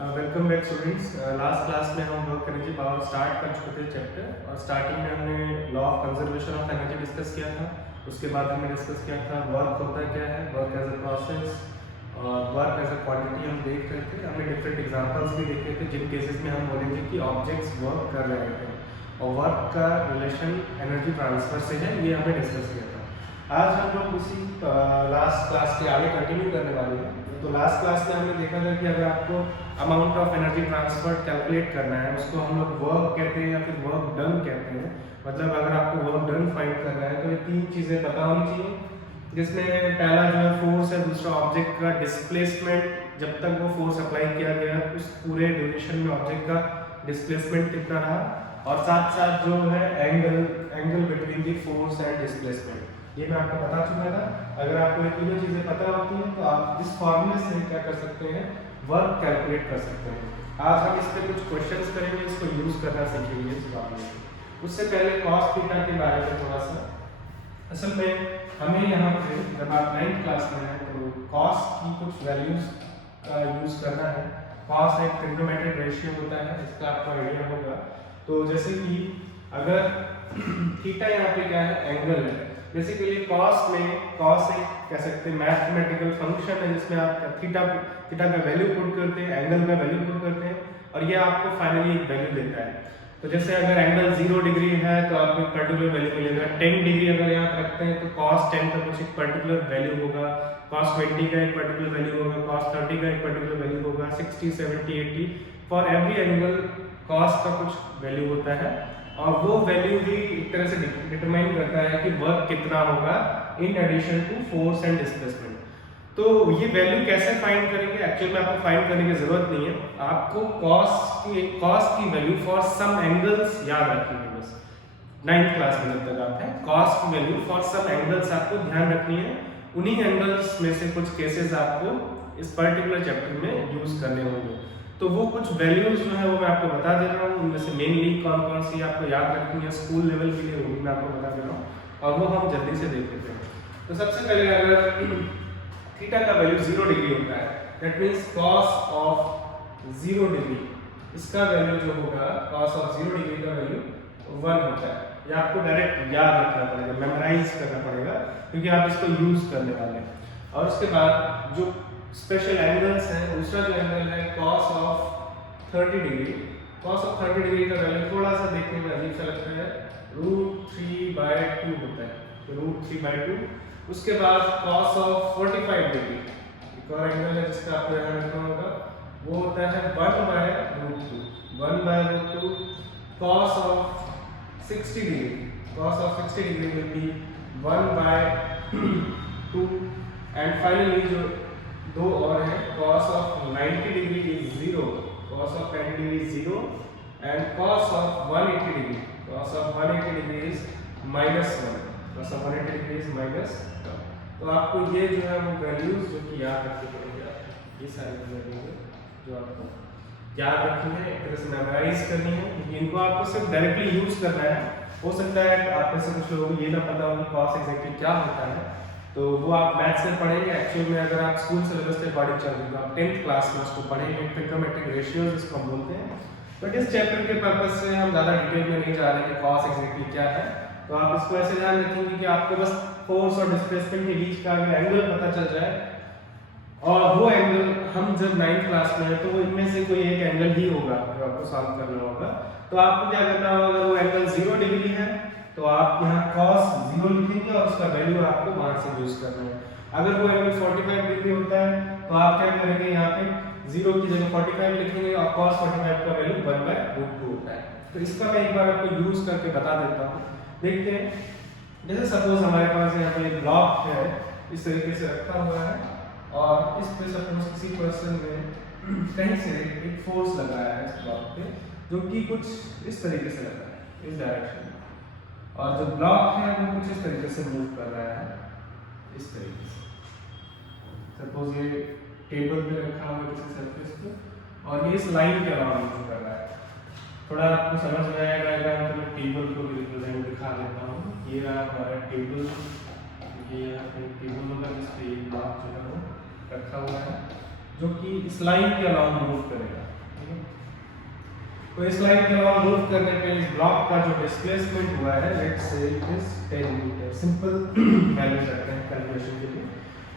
Welcome back students. Last class में हम work energy power start कर चुके थे चैप्टर, और स्टार्टिंग में हमने law of conservation of energy discuss किया था। उसके बाद हमने डिस्कस किया था वर्क होता क्या है, वर्क एज अ प्रोसेस और वर्क एज अ क्वांटिटी हम देख रहे थे। हमने डिफरेंट एग्जांपल्स भी देखे थे जिन केसेस में हम बोलेंगे कि ऑब्जेक्ट्स वर्क कर रहे हैं और वर्क का रिलेशन एनर्जी ट्रांसफर से है, ये हमने डिस्कस किया था। आज हम लोग उसी लास्ट क्लास के आगे कंटिन्यू करने वाले हैं। तो लास्ट क्लास में हमने देखा था कि अगर आपको amount of energy transfer calculate करना है, उसको हम लोग वर्क कहते हैं या फिर वर्क डन कहते हैं। मतलब अगर आपको वर्क डन फाइंड करना है तो ये तीन चीज़ें पता होनी चाहिए, जिसमें पहला जो है फोर्स है, दूसरा ऑब्जेक्ट का डिस्प्लेसमेंट, जब तक वो फोर्स अप्लाई किया गया उस पूरे ड्यूरेशन में ऑब्जेक्ट का डिस्प्लेसमेंट कितना रहा, और साथ साथ जो है angle between the force and displacement. ये मैं आपको बता चुका था। अगर आपको ये तीनों चीज़ें पता होती हैं तो आप इस फॉर्मूले से क्या कर सकते हैं, वर्क कैलकुलेट कर सकते हैं। आज हम इस पे कुछ क्वेश्चंस करेंगे, इसको यूज़ करना सीखेंगे इस फॉर्मूले को। उससे पहले कॉस थीटा के बारे में थोड़ा सा। असल में हमें यहाँ पे जब आप 9th क्लास में हैं तो कॉस की कुछ वैल्यूज का यूज़ करना है। कॉस एक ट्रिग्नोमेट्रिक रेशियो होता है, इसका आपको आइडिया होगा। तो जैसे कि अगर थीटा यहाँ पे क्या है, एंगल है। बेसिकली कॉस में, कॉस एक कह सकते हैं मैथमेटिकल फंक्शन है जिसमें आप थीटा का वैल्यू पुट करते हैं, एंगल का वैल्यू पुट करते हैं, और ये आपको फाइनली एक वैल्यू देता है। तो जैसे अगर एंगल 0 डिग्री है तो आपको एक पर्टिकुलर वैल्यू मिलेगा। 10 डिग्री अगर यहाँ रखते हैं तो cos 10 का कुछ एक पर्टिकुलर वैल्यू होगा, cos 20 का एक पर्टिकुलर वैल्यू होगा, cos 30 का एक पर्टिकुलर वैल्यू होगा, 60, 70, 80 फॉर एवरी एंगल cos का कुछ वैल्यू होता है, और वो वैल्यू ही एक तरह से डिटरमाइन करता है कि वर्क कितना होगा in addition to force and displacement. तो ये वैल्यू कैसे फाइंड करेंगे, एक्चुअल में आपको फाइंड करने की जरूरत नहीं है। आपको कॉस की वैल्यू फॉर सम एंगल्स याद रखनी है बस। 9th क्लास में जब तक आप हैं, कॉस की वैल्यू फॉर सम एंगल्स आपको ध्यान रखनी है। उन्हीं एंगल्स में से कुछ केसेस आपको इस पर्टिकुलर चैप्टर में यूज करने होंगे। तो वो कुछ वैल्यूज जो है वो मैं आपको बता दे रहा हूँ। उनमें से मेनली कौन कौन सी आपको याद रखनी है स्कूल लेवल के लिए, वो भी मैं आपको बता दे रहा हूँ, और वो हम जल्दी से देख लेते हैं। तो सबसे पहले अगर थीटा का वैल्यू 0 डिग्री होता है, that means cos of 0 degree, इसका वैल्यू जो होगा कॉस ऑफ 0 डिग्री का वैल्यू 1 होता है। ये आपको डायरेक्ट याद रखना पड़ेगा, मेमोराइज करना पड़ेगा, क्योंकि आप इसको यूज करने वाले हैं। और उसके बाद जो स्पेशल एंगल्स हैं, दूसरा जो एंगल है cos of 30 degree. cos of 30 degree का वैल्यू थोड़ा सा देखने में अजीब सा लगता है, √3/2 होता है, तो √3/2। उसके बाद cos ऑफ 45 डिग्री, एक और एंगल है जिसका आपको ध्यान रखना होगा, वो होता है 1/√2, 1/√2। cos of 60 degree, cos of 60 degree will be 1/2। And finally जो दो और है, cos of 90 degree is 0, cos of 90 degree is 0, and cos of 180 degree, cos of 180 degree is -1, cos of 180 degree is -1। तो आपको ये जो है वो वैल्यूज जो कि याद रखनी पड़ेगी, ये सारी वैल्यूज जो आपको याद रखनी है, एक तरह से मेमोराइज करनी है, क्योंकि इनको आपको सिर्फ डायरेक्टली यूज करना है। हो सकता है आप में से कुछ लोगों को ये ना पता हो कि cos एग्जैक्टली क्या होता है, तो वो आप मैथ्स में पढ़ेंगे। एक्चुअल में अगर आप स्कूल सिलेबस से पढ़ चल रहे हो, आप 10th क्लास में उसको पढ़ेंगे, ट्रिग्नोमेट्रिक रेशियोज इसको हम बोलते हैं। बट इस चैप्टर के पर्पज से हम ज़्यादा डिटेल में नहीं जा रहे कि cos एग्जैक्टली क्या है। तो आप इसको ऐसे ध्यान रखेंगे कि आपको बस फोर्स और डिस्प्लेसमेंट के बीच का अगर एंगल पता चल जाए, और वो एंगल हम जब 9th क्लास में है तो वो इनमें से कोई एक एंगल ही होगा जो आपको सॉल्व करना होगा। तो आपको क्या करना होगा, अगर वो एंगल 0 डिग्री है तो आप यहाँ cos 0 लिखेंगे और उसका वैल्यू आपको वहां से यूज करना है। अगर वो एंगल 45 डिग्री होता है तो आप क्या करेंगे, यहाँ पे 0 की जगह 45 लिखेंगे और cos 45 का वैल्यू 1/√2 होता है। तो इसका मैं एक बार आपको यूज करके बता देता हूँ, देखते हैं। जैसे सपोज हमारे पास यहाँ पे एक ब्लॉक है, इस तरीके से रखा हुआ है, और इस पे सपोज किसी पर्सन ने कहीं से एक फोर्स लगाया है इस ब्लॉक पे, जो कि कुछ इस तरीके से लगा है, इस डायरेक्शन में, और जो ब्लॉक है वो कुछ इस तरीके से मूव कर रहा है, इस तरीके से। सपोज ये टेबल पे रखा हुआ है किसी सरफेस पे, और ये इस लाइन के अराउंड मूव कर रहा है। थोड़ा आपको समझ में आएगा अगर मैं टेबल को भी रिप्रेजेंट दिखा देता हूँ। ये रहा हमारा टेबल, ये यहाँ पे टेबल होगा जिस पे ब्लॉक जो है वो रखा हुआ है, जो कि इस लाइन के अराउंड मूव करेगा। तो इस लाइन के अलावा मूव करने पे इस ब्लॉक का जो डिस्प्लेसमेंट हुआ है let's say it is 10 metre, simple value रखते हैं कैलकुलेशन के लिए।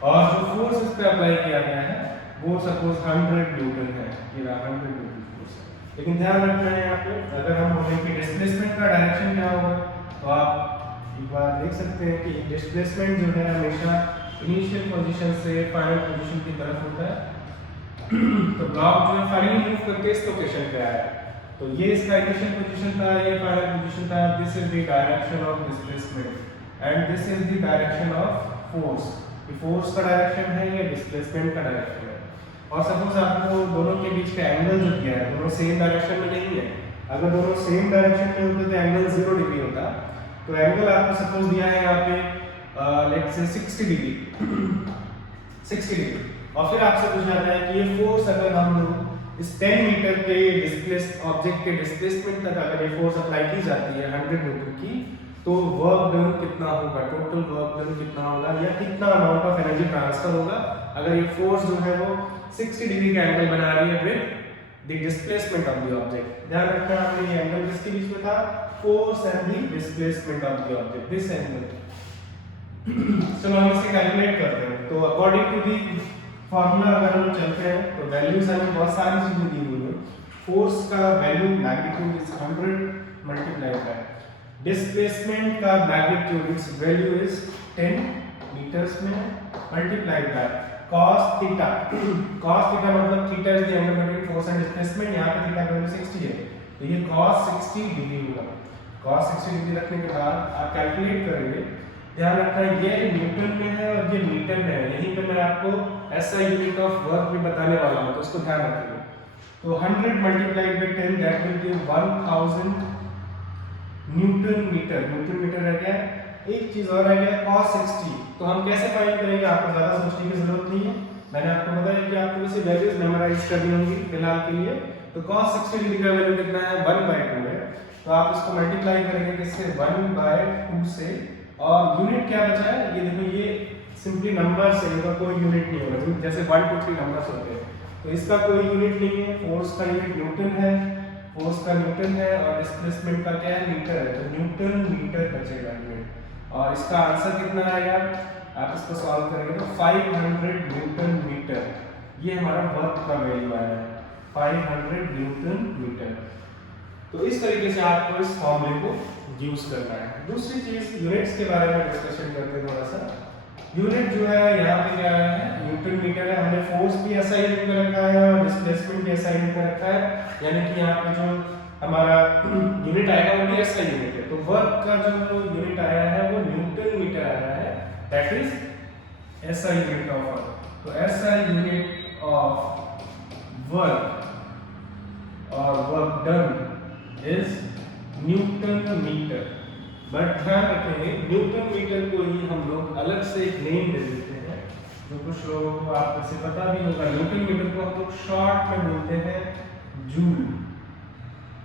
और जो फोर्स इस पे अप्लाई किया गया है वो सपोज 100 न्यूटन है, ये 100 न्यूटन फोर्स है। लेकिन ध्यान रखना है यहाँ पे अगर हम बोलें कि डिस्प्लेसमेंट का डायरेक्शन क्या होगा, तो आप एक बार देख सकते हैं कि डिस्प्लेसमेंट जो है हमेशा इनिशियल पोजीशन से फाइनल पोजीशन की तरफ होता है। तो ब्लॉक जो है फाइनली मूव करके इस लोकेशन पे आया, तो ये इसका इनिशियल पोजीशन था, ये फाइनल पोजीशन था। This is the direction of displacement and this is the direction of force. ये फोर्स का डायरेक्शन है, ये डिस्प्लेसमेंट का डायरेक्शन है। और सपोज आपको दोनों के बीच का एंगल जो दिया है दोनों सेम डायरेक्शन में नहीं है, अगर दोनों सेम डायरेक्शन में होते तो एंगल 0 डिग्री होता। तो एंगल आपको सपोज दिया है यहाँ पे लेट्स से 60 डिग्री 60 डिग्री, और फिर आपसे पूछा जाता है कि ये फोर्स अगर हम लोग इस 10 मीटर के डिस्प्लेस ऑब्जेक्ट के डिस्प्लेसमेंट तक अगर ये फोर्स अप्लाई की जाती है 100 न्यूटन की, तो वर्क डन कितना होगा, टोटल वर्क डन कितना होगा या कितना अमाउंट ऑफ एनर्जी ट्रांसफर होगा अगर ये फोर्स जो है वो 60 डिग्री का एंगल बना रही है with the displacement of the object. ध्यान रखना आपने ये एंगल किसके बीच में था, force and the displacement of the object, this angle. चलो हम इसे कैलकुलेट करते हैं। तो अकॉर्डिंग टू द फार्मूला अगर हम चलते हैं तो वैल्यूज हमें बहुत सारी चीजें दी हुई है। फोर्स का value magnitude is 100 multiplied by displacement का magnitude its value is 10 meters में multiplied by cos theta. cos theta मतलब theta is the angle between force and displacement, यहां पे थीटा का वैल्यू 60 है, तो ये cos 60 डिग्री होगा। cos 60 डिग्री रखने के बाद आप कैलकुलेट करेंगे। ध्यान रखना ये न्यूटन में है और ये मीटर में है, यहीं पे मैं आपको ऐसा यूनिट ऑफ वर्क भी बताने वाला हूं, तो इसको ध्यान रखिएगा। तो 100 multiplied by 10 that will give 1000 newton metre. Newton metre रह गया। एक चीज और रह गया cos 60, तो हम कैसे फाइंड करेंगे, आपको ज्यादा सोचने की जरूरत नहीं है, मैंने आपको बताया कि आपको इसे वैल्यूज मेमोराइज करनी होंगी फिलहाल के लिए। तो cos 60 डिग्री का वैल्यू कितना है 1/2 है, तो आप इसको मल्टीप्लाई करेंगे किससे 1/2 से, और यूनिट क्या बचा है ये देखो, ये सिंपली नंबर से, इनका कोई यूनिट नहीं होगा, जैसे 1 2 3 नंबर्स होते हैं, तो इसका कोई यूनिट नहीं है। फोर्स का यूनिट न्यूटन है, फोर्स का न्यूटन है और डिस्प्लेसमेंट का क्या है मीटर है, तो न्यूटन मीटर बचेगा यूनिट। और इसका आंसर कितना आएगा, आप इसको सॉल्व करेंगे तो 500 न्यूटन मीटर, ये हमारा वर्क का वैल्यू आया है 500 न्यूटन मीटर। तो इस तरीके से आपको इस फॉर्मूले को यूज करना है। दूसरी चीज यूनिट्स के बारे में डिस्कशन करते हैं थोड़ा सा। यूनिट जो है यहाँ पे क्या है न्यूटन मीटर है, हमने फोर्स भी ऐसा यूनिट में रखा है और डिस्प्लेसमेंट भी ऐसा यूनिट में रखा है, यानी कि यहाँ पे जो हमारा यूनिट आएगा वो भी ऐसा यूनिट है। तो वर्क का जो यूनिट आया है वो न्यूटन मीटर आया है, दैट इज ऐसा यूनिट ऑफ वर्क। तो ऐसा यूनिट ऑफ वर्क और work done is newton metre. But ध्यान रखेंगे न्यूटन मीटर को ही हम लोग अलग से एक नेम दे देते हैं, जो कुछ लोगों को आप से पता भी होगा। न्यूटन मीटर को हम लोग शॉर्ट में बोलते हैं जूल।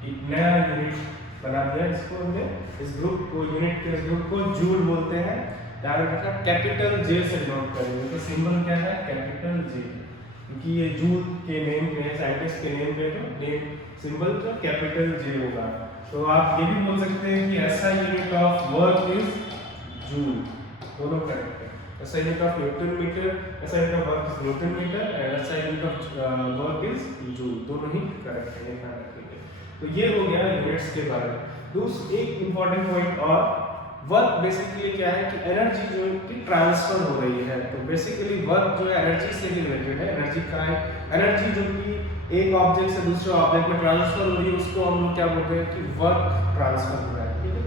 एक नया यूनिट बना दिया इसको हमने, इस ग्रुप को, यूनिट के इस ग्रुप को जूल बोलते हैं। ध्यान रखना कैपिटल जे से नोट करेंगे, तो सिंबल क्या है कैपिटल जे, क्योंकि ये जूल के नेम पे है, साइंटिस्ट के नेम पे तो नेम सिंबल तो कैपिटल जे होगा। तो आप ये भी बोल सकते हैं कि SI unit of work is joule, दोनों करेक्ट है। SI unit of newton meter, SI unit of work is newton meter and SI unit of work is joule, दोनों ही करेक्ट है, ध्यान रखेंगे। तो ये हो गया यूनिट्स के बारे में। दूसरा एक इंपॉर्टेंट पॉइंट और, वर्क बेसिकली क्या है कि एनर्जी जो है ट्रांसफर हो रही है। तो बेसिकली वर्क जो है एनर्जी से ही रिलेटेड है। एनर्जी का है, एनर्जी जो कि एक ऑब्जेक्ट से दूसरे ऑब्जेक्ट में ट्रांसफर हो रही है उसको हम लोग क्या बोलते हैं कि वर्क ट्रांसफर हो रहा है, ठीक है।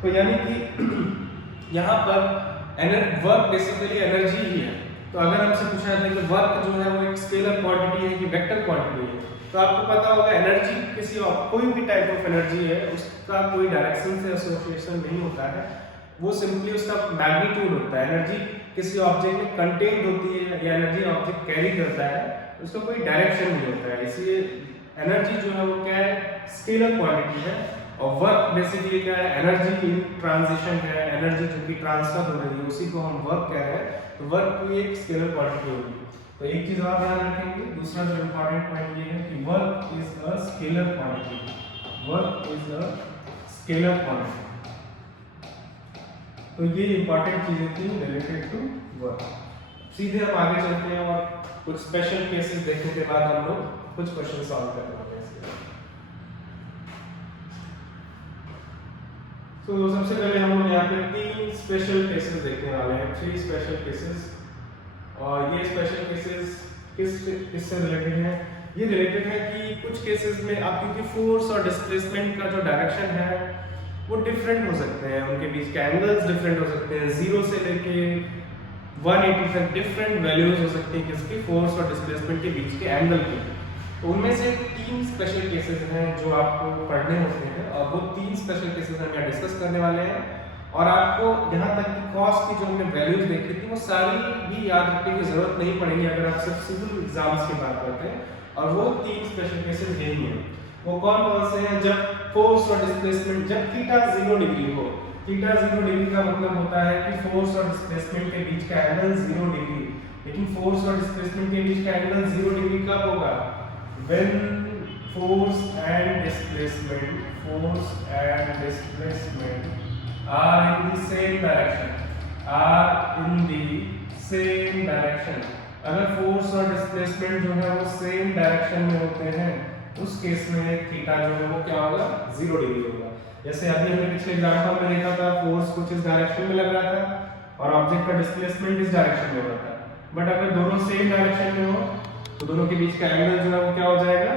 तो यानी कि यहाँ पर वर्क बेसिकली एनर्जी ही है। तो अगर हमसे पूछा जाता है कि वर्क जो है वो एक स्केलर क्वांटिटी है कि वेक्टर क्वांटिटी है, तो आपको पता होगा एनर्जी किसी कोई भी टाइप ऑफ एनर्जी है उसका कोई डायरेक्शन से एसोसिएशन नहीं होता है, वो सिंपली उसका मैग्नीट्यूड होता है। एनर्जी किसी ऑब्जेक्ट में कंटेन्ड होती है या एनर्जी ऑब्जेक्ट कैरी करता है, उसका कोई डायरेक्शन नहीं होता है, इसलिए एनर्जी जो है वो क्या है स्केलर क्वांटिटी है। और वर्क बेसिकली क्या है एनर्जी इन ट्रांजिशन है, एनर्जी जो कि ट्रांसफर हो रही है उसी को हम वर्क कह रहे हैं। तो वर्क की एक स्केलर क्वांटिटी होगी। तो एक चीज और ध्यान रखेंगे, दूसरा जो इम्पोर्टेंट पॉइंट ये है कि work is a scalar quantity, work is a scalar quantity. तो ये इंपॉर्टेंट चीजें थी रिलेटेड टू वर्क। सीधे हम आगे चलते हैं और कुछ स्पेशल केसेस देखने के बाद हम लोग कुछ क्वेश्चन सॉल्व करते हैं। तो सबसे पहले हम लोग यहाँ पे 3 स्पेशल केसेस देखने वाले हैं, 3 स्पेशल केसेस। और ये स्पेशल केसेस किससे रिलेटेड है? ये रिलेटेड है कि कुछ केसेस में आप क्योंकि फोर्स और डिस्प्लेसमेंट का जो डायरेक्शन है वो डिफरेंट हो सकते हैं, उनके बीच के एंगल्स डिफरेंट हो सकते हैं, 0 से लेके 180 तक डिफरेंट वैल्यूज हो सकती है किसकी, फोर्स और डिस्प्लेसमेंट के बीच के एंगल की। तो उनमें से 3 स्पेशल केसेस हैं जो आपको पढ़ने होते हैं, और वो 3 स्पेशल केसेस हम यहाँ डिस्कस करने वाले हैं। और आपको यहाँ तक कि कॉस की जो हमने वैल्यूज देखी थी वो सारी भी याद रखने की जरूरत नहीं पड़ेगी अगर आप सिर्फ सिविल एग्जाम्स की बात करते हैं। और वो 3 स्पेशल केसेस यही हैं। वो कौन कौन से हैं? जब फोर्स और डिस्प्लेसमेंट, जब थीटा 0 डिग्री हो। थीटा 0 डिग्री का मतलब होता है कि फोर्स और डिस्प्लेसमेंट के बीच का एंगल 0 डिग्री। लेकिन फोर्स और डिस्प्लेसमेंट के बीच का एंगल 0 डिग्री कब होगा? When force and displacement are in the same direction, अगर फोर्स और डिस्प्लेसमेंट जो है वो सेम डायरेक्शन में होते हैं उस केस में थीटा जो है वो क्या होगा? 0 डिग्री होगा। जैसे अभी हमने पिछले एग्जांपल में देखा था, फोर्स कुछ इस डायरेक्शन में लग रहा था और ऑब्जेक्ट का डिस्प्लेसमेंट इस डायरेक्शन में हो रहा था। बट अगर दोनों सेम डायरेक्शन में हो तो दोनों के बीच का एंगल जो है वो क्या हो जाएगा?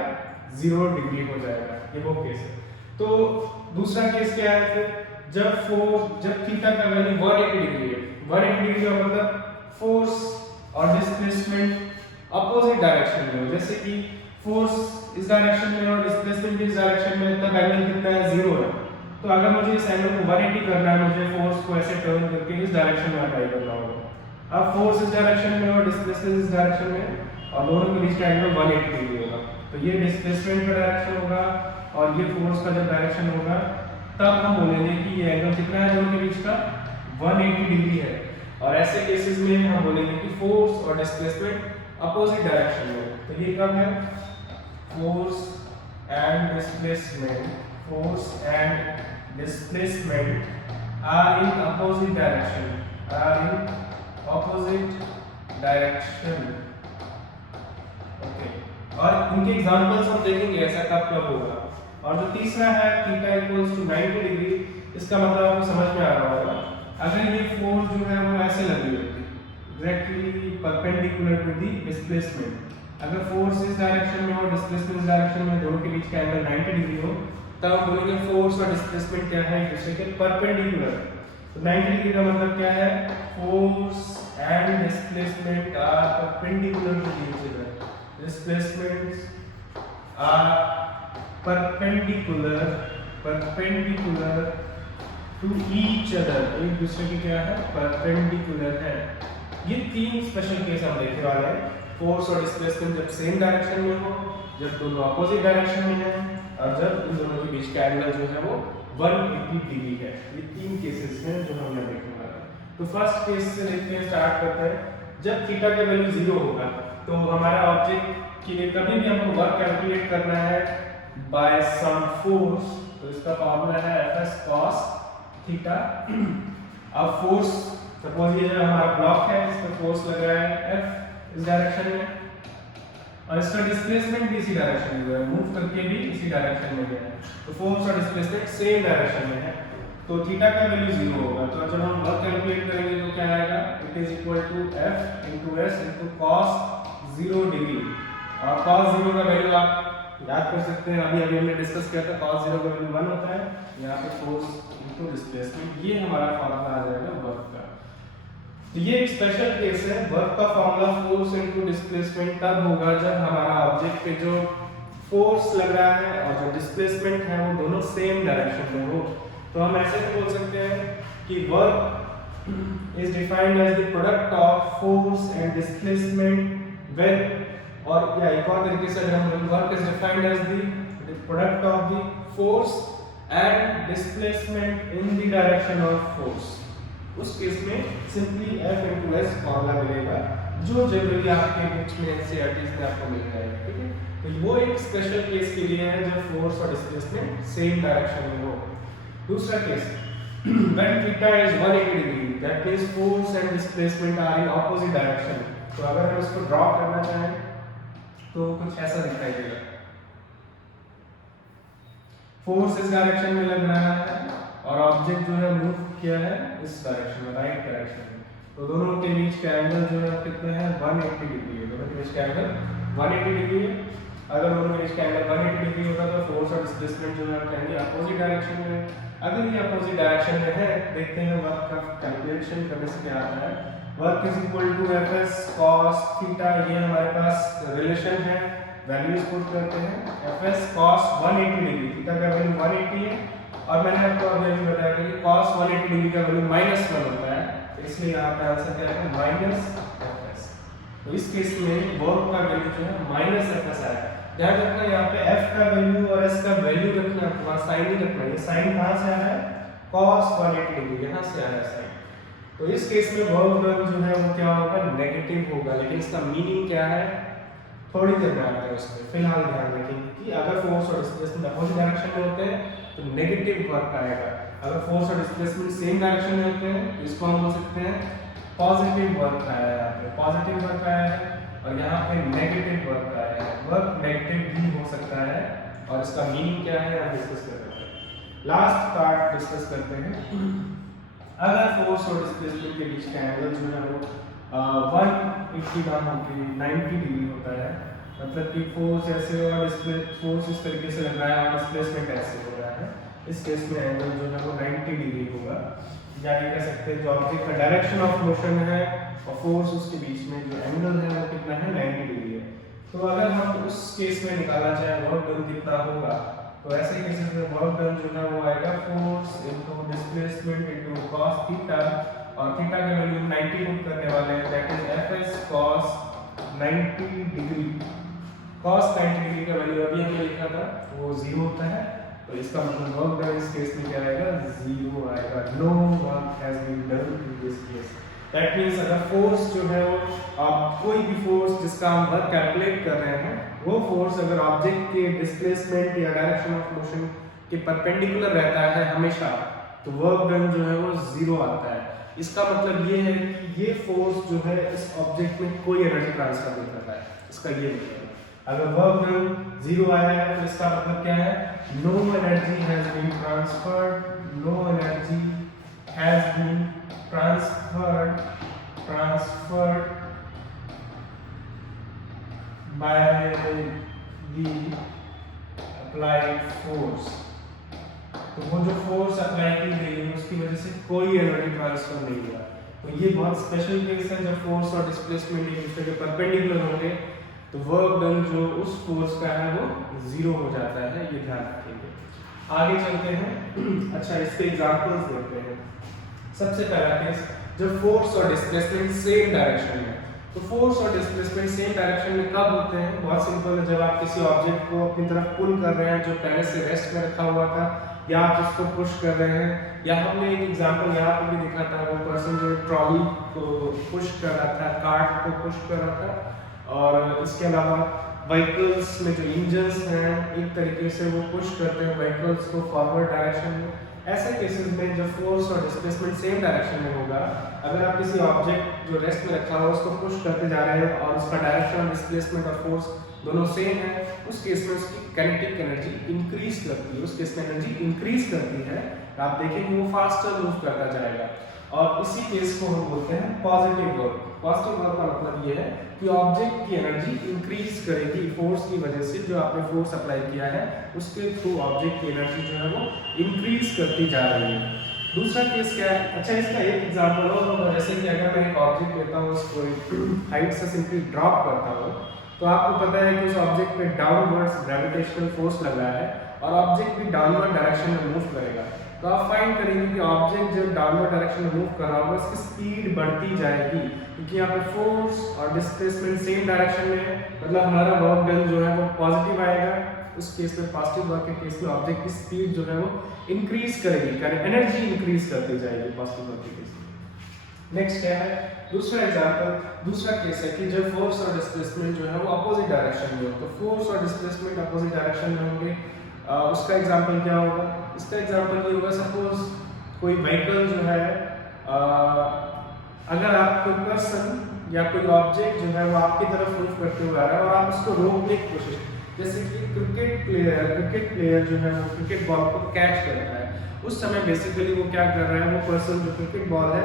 0 डिग्री हो जाएगा। ये वो केस है। तो दूसरा केस क्या है फिर? जब थीटा का वैल्यू 180 डिग्री है। 180 डिग्री का मतलब फोर्स और डिस्प्लेसमेंट अपोजिट डायरेक्शन में हो। जैसे कि फोर्स इस डायरेक्शन में और डिस्प्लेसमेंट इस डायरेक्शन में, तब एंगल कितना है? 0 है। तो अगर मुझे इस एंगल को 180 करना है, मुझे फोर्स को ऐसे टर्न करके इस डायरेक्शन में अप्लाई करना होगा। अब फोर्स इस डायरेक्शन में और डिस्प्लेसमेंट इस डायरेक्शन में, और दोनों के बीच का एंगल 180 डिग्री होगा। तो ये डिस्प्लेसमेंट का डायरेक्शन होगा और ये फोर्स का जब डायरेक्शन होगा तब हम बोलेंगे कि ये एंगल कितना है दोनों के बीच का? 180 डिग्री है। और ऐसे केसेस में हम बोलेंगे कि फोर्स और डिस्प्लेसमेंट अपोजिट डायरेक्शन में। तो ये कब है? Force and displacement are in opposite direction. और इनके एग्जांपल्स हम देखेंगे ऐसा कब होगा। और जो तीसरा है थीटा इक्वल्स टू 90 डिग्री, इसका मतलब आपको समझ में आ रहा होगा। अगर ये फोर्स जो है वो ऐसे लगी होती directly perpendicular to the displacement, अगर फोर्स इस डायरेक्शन में और डिस्प्लेसमेंट इस डायरेक्शन में, दोनों के बीच का एंगल 90 डिग्री हो, तब हम बोलेंगे फोर्स और डिस्प्लेसमेंट क्या है? एक दूसरे के परपेंडिकुलर। तो 90 डिग्री का मतलब क्या है? Force and displacement are perpendicular to each other. Displacements are perpendicular to each other, एक दूसरे के क्या है? परपेंडिकुलर है। ये 3 स्पेशल केस हम देखने वाले हैं। फोर्स और डिस्प्लेसमेंट जब सेम डायरेक्शन में हो, जब दोनों अपोजिट डायरेक्शन में है, और जब इन दोनों के बीच का एंगल जो है वो 180 डिग्री है। ये 3 केसेस हैं जो हम यहाँ देखने वाले हैं। तो फर्स्ट केस से देखते हैं, स्टार्ट करते हैं। जब थीटा का वैल्यू 0 होगा तो हमारा ऑब्जेक्ट के लिए कभी भी हमको वर्क कैलकुलेट करना है बाय सम फोर्स, तो इसका फॉर्मूला है Fs cos थीटा। अब फोर्स, सपोज ये जो हमारा ब्लॉक है इस पर फोर्स लग रहा है F इस डायरेक्शन में, और इसका डिस्प्लेसमेंट भी इसी डायरेक्शन में है, मूव करके भी इसी डायरेक्शन में है। तो फोर्स और डिस्प्लेसमेंट सेम डायरेक्शन में है, तो थीटा का वैल्यू 0 होगा। तो जब हम वर्क कैलकुलेट करेंगे तो क्या आएगा? It is equal to F into S into cos 0 degree. और cos 0 का वैल्यू आप याद कर सकते हैं, अभी हमने डिस्कस किया था, cos 0 का वैल्यू 1 होता है। यहाँ पे फोर्स इनटू डिस्प्लेसमेंट, ये हमारा फॉर्मूला आ जाएगा वर्क का। तो ये एक स्पेशल केस है। वर्क का फॉर्मूला फोर्स इनटू डिस्प्लेसमेंट तब होगा जब हमारा ऑब्जेक्ट पे जो फोर्स लग रहा है और जो डिस्प्लेसमेंट है वो दोनों सेम डायरेक्शन में हो। तो हम ऐसे भी बोल सकते हैं कि work is defined as the product of force and displacement when, और या एक और तरीके से हम work is defined as the product of the force and displacement in the direction of force. उस केस में simply F into S formula मिलेगा जो जनरली आपके बुक्स में एनसीईआरटी में आपको मिल जाएगा, ठीक है। तो वो एक स्पेशल केस के लिए है जब फोर्स और डिस्प्लेसमेंट सेम डायरेक्शन में हो। दूसरा case when theta is 180 degree, that means force and displacement are in opposite direction। तो अगर हम इसको ड्रॉ करना चाहें तो कुछ ऐसा दिखाई देगा। फोर्स इस डायरेक्शन में लग रहा है और ऑब्जेक्ट जो है मूव किया है इस डायरेक्शन में, राइट डायरेक्शन में। तो दोनों के बीच का एंगल जो है कितना है, 180 डिग्री है। दोनों के बीच का एंगल 180 डिग्री है। अगर दोनों के बीच का एंगल 180 डिग्री होता तो फोर्स और डिस्प्लेसमेंट जो है हम कहेंगे अपोजिट डायरेक्शन में। अगर ये अपोजिट डायरेक्शन में है, देखते हैं वर्क का कैलकुलेशन करने से क्या आता है। Work is equal to Fs cos theta, ये हमारे पास रिलेशन है, वैल्यूज पुट करते हैं। Fs cos 180 डिग्री, थीटा का वैल्यू 180 है और मैंने आपको अभी अभी बताया कि cos 180 डिग्री का वैल्यू -1 होता है, तो इसलिए यहाँ पे आंसर क्या है -Fs। तो इस केस में वर्क का वैल्यू जो है -Fs आएगा। ध्यान रखना यहाँ पे f का वैल्यू और s का वैल्यू रखना, वहाँ साइन ही रखना। ये साइन कहाँ से आ रहा है, cos 180 डिग्री, यहाँ से आ रहा है साइन। तो इस केस में वर्क डन जो है वो क्या होगा, नेगेटिव होगा। लेकिन इसका मीनिंग क्या है थोड़ी देर में आता है उसमें, फिलहाल ध्यान रखें कि अगर फोर्स और डिस्प्लेसमेंट अपोजिट डायरेक्शन में होते हैं तो नेगेटिव वर्क आएगा। अगर फोर्स और डिस्प्लेसमेंट सेम डायरेक्शन में होते हैं तो इसको हम बोल सकते हैं पॉजिटिव वर्क आया है, यहाँ पे पॉजिटिव वर्क आया है और यहाँ पे नेगेटिव वर्क आया है। वर्क नेगेटिव भी हो सकता है और इसका मीनिंग क्या है हम डिस्कस कर रहे हैं। लास्ट पार्ट डिस्कस करते हैं। अगर फोर्स और डिस्प्लेसमेंट के बीच का एंगल जो है वो 180 ना होकर 90 डिग्री होता है, मतलब कि फोर्स ऐसे और फोर्स इस तरीके से लग रहा है और डिस्प्लेसमेंट ऐसे हो रहा है, इस केस में एंगल जो है वो 90 डिग्री होगा। या ये कह सकते हैं जो ऑब्जेक्ट का डायरेक्शन ऑफ मोशन है और फोर्स उसके बीच में जो एंगल है वो कितना है, 90 डिग्री है। तो अगर हम उस केस में निकालना चाहें वर्क डन कितना होगा, तो ऐसे केसेस में वर्क डन जो है वो आएगा force into displacement into cos theta, और थीटा का वैल्यू 90 पुट करने वाले हैं, that is Fs cos 90 degree. cos 90 degree का वैल्यू अभी हमने लिखा था वो 0 होता है, तो इसका मतलब वर्क डन इस केस में क्या आएगा, 0 आएगा। No work has been done in this case. That means अगर फोर्स जो है वो आप कोई भी फोर्स जिसका हम वर्क कैलकुलेट कर रहे हैं वो फोर्स अगर ऑब्जेक्ट के डिस्प्लेसमेंट या डायरेक्शन ऑफ मोशन के परपेंडिकुलर रहता है हमेशा, तो वर्क डन जो है वो 0 आता है। इसका मतलब ये है कि ये फोर्स जो है इस ऑब्जेक्ट में कोई एनर्जी ट्रांसफर नहीं कर रहा है, इसका ये मतलब है। अगर वर्क डन 0 आया है तो इसका मतलब क्या है, no energy has been transferred, no energy has been transferred by the applied force। तो वो जो फोर्स अप्लाई की गई है उसकी वजह से कोई एनर्जी ट्रांसफर नहीं हुआ। तो ये बहुत स्पेशल केस है जब फोर्स और डिस्प्लेसमेंट एक दूसरे के परपेंडिकुलर होंगे तो वर्क डन जो उस फोर्स का है वो 0 हो जाता है, ये ध्यान रखिए। आगे चलते हैं। अच्छा, इसके एग्जांपल्स देखते हैं। सबसे पहला केस जब फोर्स और डिस्प्लेसमेंट सेम डायरेक्शन में, तो फोर्स और डिस्प्लेसमेंट सेम डायरेक्शन में कब होते हैं, बहुत सिंपल है, जब आप किसी ऑब्जेक्ट को अपनी तरफ पुल कर रहे हैं जो पहले से रेस्ट में रखा हुआ था, या आप उसको पुश कर रहे हैं, या हमने एक एग्जांपल यहाँ पर भी दिखा था, वो पर्सन जो ट्रॉली को पुश कर रहा था, कार्ट को पुश कर रहा था। और इसके अलावा व्हीकल्स में जो इंजन्स हैं एक तरीके से वो पुश करते हैं व्हीकल्स को फॉरवर्ड डायरेक्शन में। ऐसे केसेस में जब फोर्स और डिस्प्लेसमेंट सेम डायरेक्शन में होगा, अगर आप किसी ऑब्जेक्ट जो रेस्ट में रखा हुआ उसको पुश करते जा रहे हैं और उसका डायरेक्शन, डिस्प्लेसमेंट और फोर्स दोनों सेम है, उस केस में उसकी काइनेटिक एनर्जी इंक्रीज करती है, उस केस में एनर्जी इंक्रीज करती है, आप देखेंगे वो फास्टर मूव करता जाएगा। और इसी केस को हम बोलते हैं पॉजिटिव वर्क। पॉजिटिव वर्क का मतलब ये है कि ऑब्जेक्ट की एनर्जी इंक्रीज करेगी फोर्स की वजह से, जो आपने फोर्स अप्लाई किया है उसके थ्रू ऑब्जेक्ट की एनर्जी जो है वो इंक्रीज करती जा रही है। दूसरा केस क्या है, अच्छा इसका एक एग्जांपल और होगा, जैसे कि अगर मैं एक ऑब्जेक्ट लेता हूँ उसको हाइट से सिंपली ड्रॉप करता हूँ, तो आपको पता है कि उस ऑब्जेक्ट पे डाउनवर्ड्स ग्रेविटेशनल फोर्स लग रहा है और ऑब्जेक्ट भी डाउनवर्ड डायरेक्शन में मूव करेगा। तो आप फाइंड करेंगे कि ऑब्जेक्ट जब डाउनवर्ड डायरेक्शन में मूव कर रहा होगा उसकी स्पीड बढ़ती जाएगी, क्योंकि यहाँ पे फोर्स और डिस्प्लेसमेंट सेम डायरेक्शन में है, मतलब हमारा वर्क डन जो है वो पॉजिटिव आएगा। उस केस में पॉजिटिव वर्क के केस में ऑब्जेक्ट की स्पीड जो है वो इंक्रीज करेगी, एनर्जी इंक्रीज करती जाएगी पॉजिटिव वर्क के केस में। नेक्स्ट क्या है, दूसरा एग्जांपल, दूसरा केस है कि जब फोर्स और डिस्प्लेसमेंट जो है वो अपोजिट डायरेक्शन में हो, तो फोर्स और डिस्प्लेसमेंट अपोजिट डायरेक्शन में होंगे। उसका एग्जांपल क्या होगा, इसका एग्जांपल ये होगा, सपोज कोई व्हीकल जो है अगर आप कोई पर्सन या कोई ऑब्जेक्ट जो है वो आपकी तरफ मूव करते हुए आ रहा है और आप उसको रोकने की कोशिश, जैसे कि क्रिकेट प्लेयर जो है वो क्रिकेट बॉल को कैच करता है, उस समय बेसिकली वो क्या कर रहा है, वो पर्सन जो क्रिकेट बॉल है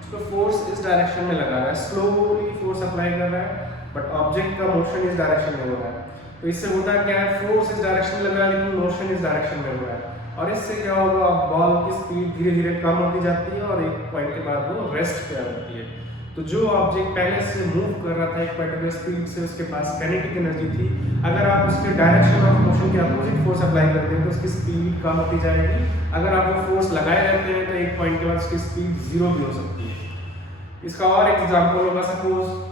उसको फोर्स इस डायरेक्शन में लगा रहा है, स्लोली फोर्स अप्लाई कर रहा है, बट ऑब्जेक्ट का मोशन इस डायरेक्शन में हो रहा है। तो इससे होता क्या है, फोर्स इस डायरेक्शन में लग रहा है लेकिन मोशन इस डायरेक्शन में हो रहा है, और इससे क्या होगा, बॉल की स्पीड धीरे धीरे कम होती जाती है और एक पॉइंट के बाद वो रेस्ट पे आ जाती है। तो जो ऑब्जेक्ट पहले से मूव कर रहा था एक पर्टिकुलर स्पीड से, उसके पास काइनेटिक एनर्जी थी, अगर आप उसके डायरेक्शन ऑफ मोशन के अपोजिट फोर्स अप्लाई करते हैं तो उसकी स्पीड कम होती जाएगी। अगर आप वो फोर्स लगाए रहते हैं तो एक पॉइंट के बाद उसकी स्पीड जीरो भी हो सकती है। इसका और एग्जांपल होगा, सपोज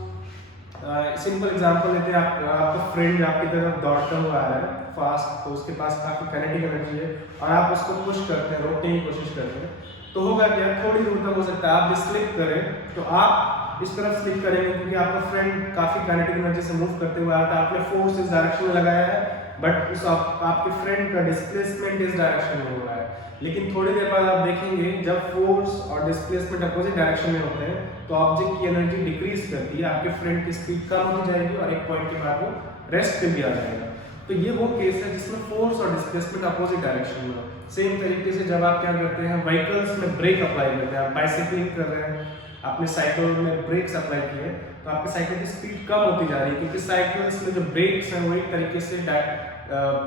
सिंपल एग्जांपल लेते हैं, आपका फ्रेंड आपकी तरफ दौड़ता हुआ आ रहा है फास्ट, तो उसके पास काफी काइनेटिक एनर्जी है और आप उसको पुश करते हैं, रोकने की कोशिश करते हैं, तो होगा क्या, थोड़ी दूर तक हो सकता है आप स्लिप करें, तो आप इस तरफ स्लिप करेंगे क्योंकि आपका फ्रेंड काफी काइनेटिक एनर्जी से मूव करते हुए आ रहा था, आपने फोर्स इस डायरेक्शन में लगाया है, बट उस आपके फ्रेंड का डिस्प्लेसमेंट इस डायरेक्शन में हो रहा है। लेकिन थोड़ी देर बाद आप देखेंगे जब फोर्स और डिस्प्लेसमेंट अपोजिट डायरेक्शन में होते हैं तो ऑब्जेक्ट की एनर्जी डिक्रीज करती है, आपके फ्रेंड की स्पीड कम हो जाएगी और एक पॉइंट के बाद वो रेस्ट पे भी आ जाएगा। तो ये वो केस है जिसमें फोर्स और डिस्प्लेसमेंट अपोजिट डायरेक्शन में हो। सेम तरीके से जब आप क्या करते हैं, व्हीकल्स में ब्रेक अप्लाई करते हैं, आप बाइसाइक्लिंग कर रहे हैं, आपने साइकिल में ब्रेक्स अप्लाई किए, तो आपकी साइकिल की स्पीड कम होती जा रही है क्योंकि साइकिल्स में जो ब्रेक्स हैं वो एक तरीके से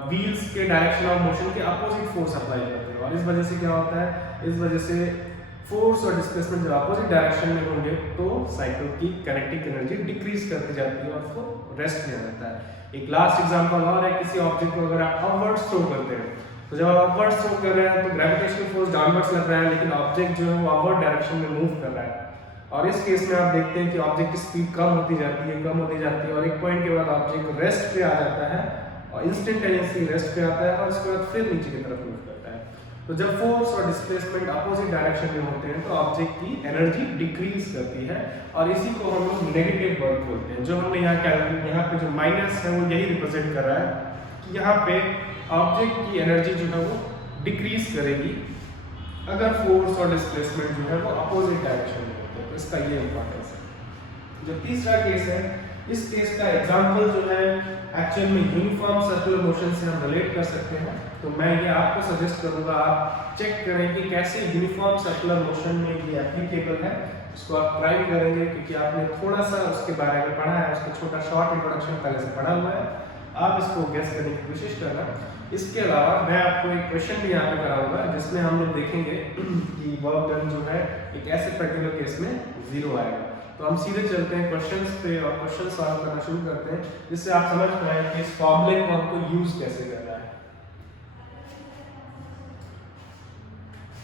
व्हील्स के डायरेक्शन ऑफ मोशन के अपोजिट फोर्स अप्लाई करते हैं, और इस वजह से क्या होता है, इस वजह से फोर्स और डिस्प्लेसमेंट जब अपोजिट डायरेक्शन में होंगे तो साइकिल की काइनेटिक एनर्जी डिक्रीज करती जाती है और उसको रेस्ट में रहता है। एक लास्ट एग्जांपल और है, किसी ऑब्जेक्ट को अगर आप अपवर्ड थ्रो करते हैं, तो जब आप अपवर्ड थ्रो कर रहे हैं तो ग्रेविटेशनल फोर्स डाउनवर्ड्स लग रहा है लेकिन ऑब्जेक्ट जो है वो अपवर्ड डायरेक्शन में मूव कर रहा है, और इस केस में आप देखते हैं कि ऑब्जेक्ट की स्पीड कम होती जाती है और एक पॉइंट के बाद ऑब्जेक्ट रेस्ट पे आ जाता है और इंस्टेंटेनियसली रेस्ट पे आता है और उसके बाद फिर नीचे की तरफ मूव करता है। तो जब फोर्स और डिस्प्लेसमेंट अपोजिट डायरेक्शन में होते हैं तो ऑब्जेक्ट की एनर्जी डिक्रीज करती है, और इसी को हम लोग नेगेटिव वर्क बोलते हैं। जो हमने यहाँ पे जो माइनस है वो यही रिप्रेजेंट कर रहा है कि यहाँ पे ऑब्जेक्ट की एनर्जी जो है वो डिक्रीज करेगी अगर फोर्स और डिस्प्लेसमेंट जो है वो अपोजिट डायरेक्शन में होते हैं, तो इसका ये इंपॉर्टेंस है। जो तीसरा केस है, इस केस का एग्जांपल जो है एक्चुअल में यूनिफॉर्म सर्कुलर मोशन से हम रिलेट कर सकते हैं, तो मैं ये आपको सजेस्ट करूंगा आप चेक करें कि कैसे यूनिफॉर्म सर्कुलर मोशन में ये एप्लीकेबल है। इसको आप ट्राई करेंगे क्योंकि आपने थोड़ा सा उसके बारे में पढ़ा है, उसका छोटा शॉर्ट इंट्रोडक्शन पहले से पढ़ा हुआ है, आप इसको गेस करने की कोशिश करना। इसके अलावा मैं आपको एक क्वेश्चन भी यहाँ पे कराऊंगा जिसमें हम लोग देखेंगे कि वर्क डन जो है एक ऐसे पर्टिकुलर केस में जीरो आएगा। तो हम सीधे चलते हैं क्वेश्चंस पे और क्वेश्चन सॉल्व करना शुरू करते हैं, जिससे आप समझ पाएं कि इस फॉर्मूले को हमको यूज कैसे करना है।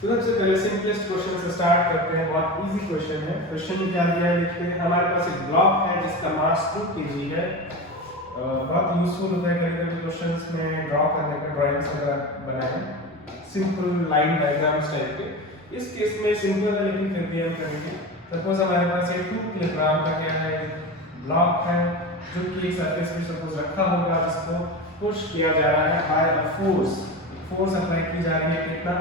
तो सबसे पहले सिंपलेस्ट क्वेश्चन से स्टार्ट करते हैं, बहुत इजी क्वेश्चन है। क्वेश्चन में क्या दिया है देखते हैं। हमारे पास एक ब्लॉक है जिसका मास 2 kg है। बहुत यूजफुल होता है कभी-कभी क्वेश्चंस में ड्रॉ करने का, ड्राइंग्स वगैरह बनाए सिंपल लाइन डायग्राम्स टाइप के। इस केस में सिंपल है लेकिन फिर भी हम करेंगे। सपोज हमारे पास ये 2 किलोग्राम का क्या है ब्लॉक है जो कि एक सरफेस पे सपोज रखा होगा, जिसको पुश किया जा रहा है बाय अ फोर्स अप्लाई की जा रही है। कितना?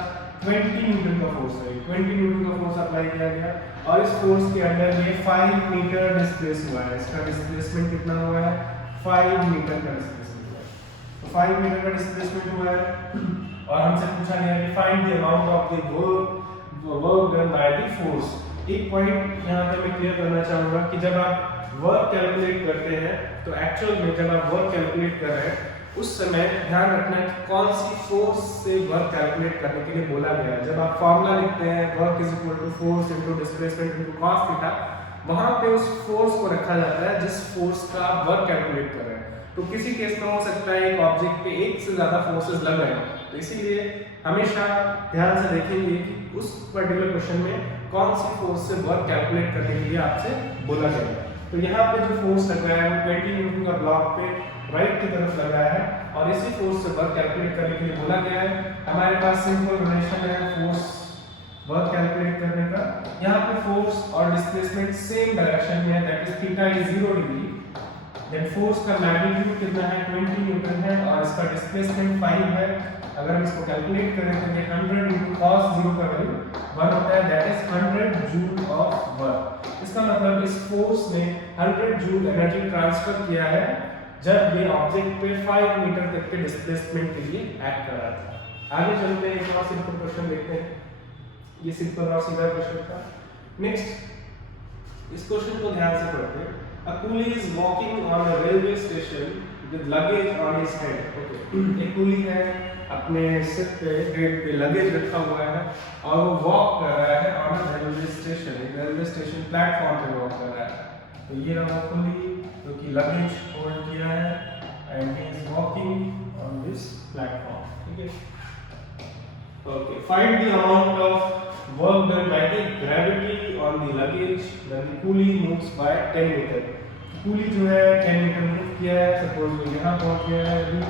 20 न्यूटन का फोर्स है, 20 न्यूटन का फोर्स अप्लाई किया गया और इस फोर्स के अंदर ये 5 मीटर डिस्प्लेस हुआ है। इसका डिस्प्लेसमेंट कितना हुआ है? 5 मीटर का डिस्प्लेसमेंट हुआ है। तो 5 मीटर का डिस्प्लेसमेंट हुआ है और हमसे पूछा गया कि find the amount of the work done by the force. एक पॉइंट यहाँ पे मैं क्लियर करना चाहूंगा कि जब आप वर्क कैलकुलेट करते हैं तो एक्चुअल में जब आप वर्क कैलकुलेट कर रहे हैं उस समय ध्यान रखना है कि कौन सी फोर्स से वर्क कैलकुलेट करने के लिए बोला गया है। जब आप फॉर्मूला लिखते हैं work is equal to force into displacement into cos theta, वहां पे उस फोर्स को रखा जाता है जिस फोर्स का आप वर्क कैलकुलेट कर रहे हैं। तो किसी केस में हो सकता है एक ऑब्जेक्ट पे एक से ज्यादा फोर्सेस लग रहे हैं, तो इसीलिए हमेशा ध्यान से देखेंगे कि उस पर्टिकुलर क्वेश्चन में कौन सी फोर्स से वर्क कैलकुलेट करने के लिए आपसे बोला गया है। तो यहाँ पे जो फोर्स लग रहा है वो 20 न्यूटन का ब्लॉक पे राइट की तरफ लग रहा है और इसी फोर्स से वर्क कैलकुलेट करने के लिए बोला गया है। हमारे पास सिंपल रिलेशन है फोर्स वर्क कैलकुलेट करने का। यहाँ पे फोर्स और डिस्प्लेसमेंट सेम डायरेक्शन में है, that is theta is 0 degree. Then force का मैग्नीट्यूड कितना है 20 न्यूटन है और इसका डिस्प्लेसमेंट 5 है। अगर हम इसको कैलकुलेट करें तो 100 into cos 0 का वैल्यू 1 होता है, that is 100 joule of work. इसका मतलब इस फोर्स ने 100 जूल एनर्जी ट्रांसफर किया है जब ये ऑब्जेक्ट पे 5 मीटर तक के डिस्प्लेसमेंट के लिए एक्ट कर रहा था। आगे चलते हैं, एक और सिंपल क्वेश्चन देखते हैं। ये सिंपल और सीधा क्वेश्चन था। नेक्स्ट इस क्वेश्चन को ध्यान से पढ़ते हैं। A coolie is walking on a railway station with luggage on his head. Okay. एक कूली है, अपने सिर पे हेड पे लगेज रखा हुआ है और वो वॉक कर रहा है ऑन अ रेलवे स्टेशन। एक रेलवे स्टेशन प्लेटफॉर्म पे वॉक कर रहा है। तो ये रहा कूली जो कि लगेज होल्ड किया है and he is walking on this platform. ठीक है। Okay. Find the amount of work done by the gravity on the luggage when the pulley moves by 10 meter. पुली जो है 10 मीटर मूव किया है, सपोज वो यहाँ पहुँच गया है अभी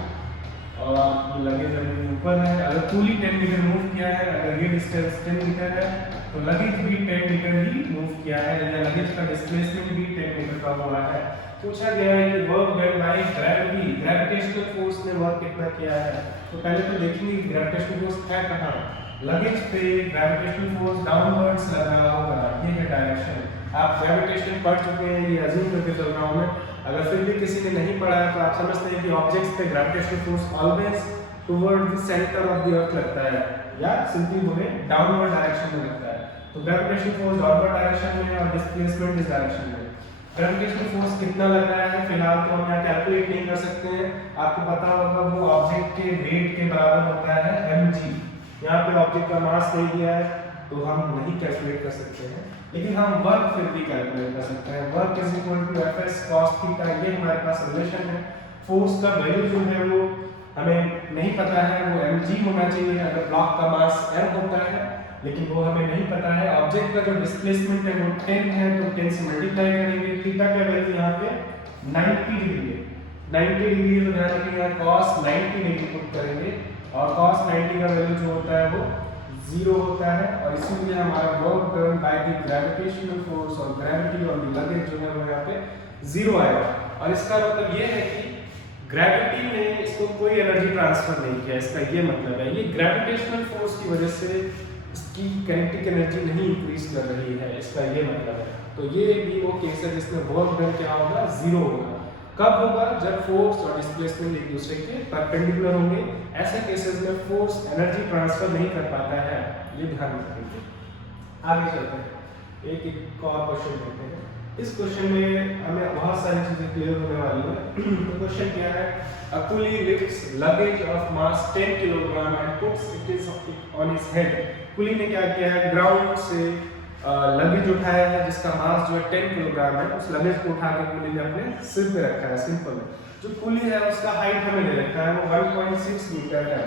और लगेज अभी ऊपर है। अगर पुली 10 मीटर मूव किया है, अगर ये डिस्टेंस 10 मीटर है तो लगेज भी 10 मीटर ही मूव किया है या लगेज का डिस्प्लेसमेंट भी 10 मीटर का हुआ है। पूछा गया है कि work done by gravity, gravitational force ने वर्क कितना किया है। तो पहले तो देखेंगे कि ग्रेविटेशनल फोर्स है कहाँ। लगेज पे ग्रेविटेशनल फोर्स डाउनवर्ड्स लग रहा होगा, ये है डायरेक्शन। आप ग्रेविटेशन पढ़ चुके हैं, ये अज्यूम करके चल रहा हूँ मैं। अगर फिर भी किसी ने नहीं पढ़ा है तो आप समझते हैं कि ऑब्जेक्ट्स पे gravitational force always toward the centre of the earth लगता है या सिंपली बोले डाउनवर्ड डायरेक्शन में लगता है। तो ग्रेविटेशनल फोर्स डाउनवर्ड डायरेक्शन में और डिस्प्लेसमेंट इस डायरेक्शन में। ग्रेविटेशनल फोर्स कितना लग रहा है फिलहाल तो हम यहाँ कैलकुलेट नहीं कर सकते हैं। आपको पता होगा वो ऑब्जेक्ट के वेट के बराबर होता है mg। यहाँ पे ऑब्जेक्ट का मास दे दिया है तो हम नहीं कैलकुलेट कर सकते हैं, लेकिन हम वर्क फिर भी कैलकुलेट कर सकते हैं। Work is equal to fs cos theta, ये हमारे पास रिलेशन है। फोर्स का वैल्यू जो है वो हमें नहीं पता है, वो mg होना चाहिए अगर ब्लॉक का मास m होता है, लेकिन वो हमें नहीं पता है। ऑब्जेक्ट का जो डिस्प्लेसमेंट है वो 10 है तो 10 से मल्टीप्लाई करेंगे। थीटा का वैल्यू यहाँ पे 90 डिग्री है। 90 डिग्री तो ध्यान रखिएगा cos 90 डिग्री पुट करेंगे और cos 90 का वैल्यू जो होता है वो 0 होता है और इसीलिए हमारा work done by the gravitational force और ग्रेविटी ऑन द लगेज जो है वो यहाँ पे 0 आएगा। और इसका मतलब ये है कि ग्रेविटी ने इसको कोई एनर्जी ट्रांसफर नहीं किया, इसका ये मतलब है। ये ग्रेविटेशनल फोर्स की वजह से इसकी काइनेटिक एनर्जी नहीं इंक्रीज कर रही है, इसका ये मतलब है। तो ये भी वो केस है जिसमें वर्क डन क्या होगा 0 होगा। कब होगा? जब फोर्स और डिस्प्लेसमेंट एक दूसरे के परपेंडिकुलर होंगे। ऐसे केसेस में फोर्स एनर्जी ट्रांसफर नहीं कर पाता है, ये ध्यान रखेंगे। आगे चलते हैं, एक और क्वेश्चन देखते हैं। इस क्वेश्चन में हमें बहुत सारी चीजें क्लियर होने वाली है। तो क्वेश्चन क्या है? A coolie lifts luggage of mass 10 kilogram and puts it on his head. कुली ने क्या किया है? ग्राउंड से लगेज उठाया है जिसका मास जो है 10 किलोग्राम है। उस लगेज को उठा के कुली ने अपने सिर पे रखा है। सिंपल है। जो कुली है उसका हाइट हमें दे रखा है वो 1.6 मीटर है।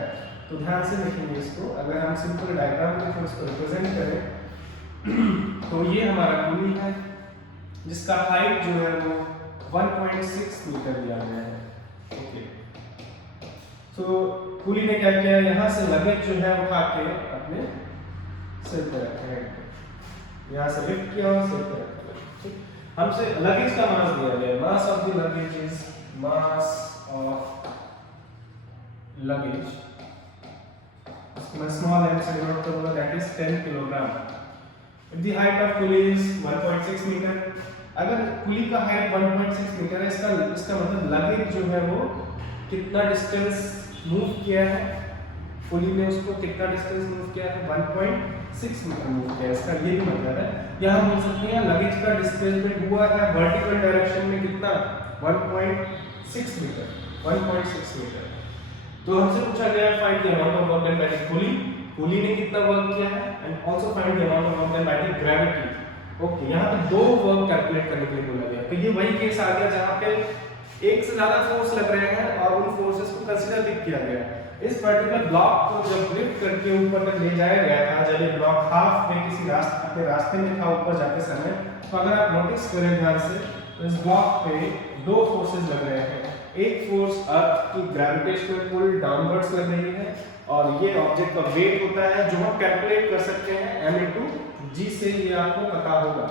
तो ध्यान से देखेंगे इसको। अगर हम सिंपल डायग्राम में फिर उसको रिप्रेजेंट करें तो ये हमारा कुली है जिसका हाइट जो है वो 1.6 मीटर दिया गया है। ओके, तो कुली ने क्या किया? यहाँ से लगेज जो है उठा के अपने सिर पे रखा है। यहाँ से लिफ्ट किया और सिर पे रखा। ठीक, हमसे लगेज का मास दिया गया है। Mass of the luggage is mass of luggage, इसको स्मॉल m से डिनोट करूंगा, that is 10 kilogram. If the height of coolie is 1.6 metre, अगर कुली का हाइट 1.6 मीटर है इसका मतलब लगेज जो है वो कितना डिस्टेंस मूव किया है? कुली ने उसको कितना डिस्टेंस मूव किया है? 1.6 मीटर मूव किया है। इसका ये भी मतलब है, या हम बोल सकते हैं लगेज का डिस्प्लेसमेंट हुआ है वर्टिकल डायरेक्शन में कितना? 1.6 मीटर। 1.6 मीटर। तो हमसे पूछा गया find the amount of work done by the coolie. कुली ने कितना वर्क किया है and also find the amount of work done by the gravity. Okay, यहाँ पे दो वर्क कैलकुलेट करने के लिए बोला गया। तो ये वही केस आ गया जहाँ पे एक से ज्यादा फोर्स लग रहे हैं और उन फोर्सेस को कंसीडर भी किया गया है। इस पर्टिकुलर ब्लॉक को जब लिफ्ट करके ऊपर तक ले जाया गया था, जब ये ब्लॉक हाफ में किसी अपने रास्ते में था ऊपर जाते समय, तो अगर आप नोटिस करें ध्यान से तो इस ब्लॉक पे दो फोर्सेस लग रहे हैं। एक फोर्स अर्थ की ग्रेविटेशनल पुल डाउनवर्ड्स लग रही है और ये ऑब्जेक्ट का वेट होता है जो हम कैलकुलेट कर सकते हैं m इंटू जी से, ये आपको पता होगा।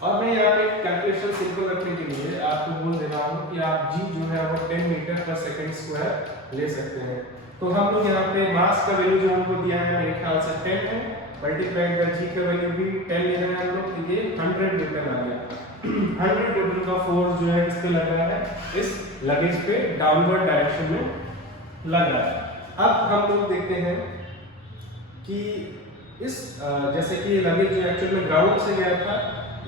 और मैं यहाँ पे कैलकुलेशन सिंपल रखने के लिए आपको बोल दे रहा हूँ कि आप जी जो है वो 10 मीटर पर सेकंड स्क्वायर ले सकते हैं। तो हम लोग यहाँ पे मास का वैल्यू जो हमको दिया है मेरे ख्याल से 10 है, मल्टीप्लाइड बाय जी का वैल्यू भी 10 ले रहे हैं हम लोग, तो ये 100 न्यूटन आ गया। 100 न्यूटन का फोर्स जो है किस पे लग रहा है, इस लगेज पे डाउनवर्ड डायरेक्शन में लग रहा है। अब हम लोग देखते हैं कि इस जैसे कि लगेज जो एक्चुअल में ग्राउंड से गया था,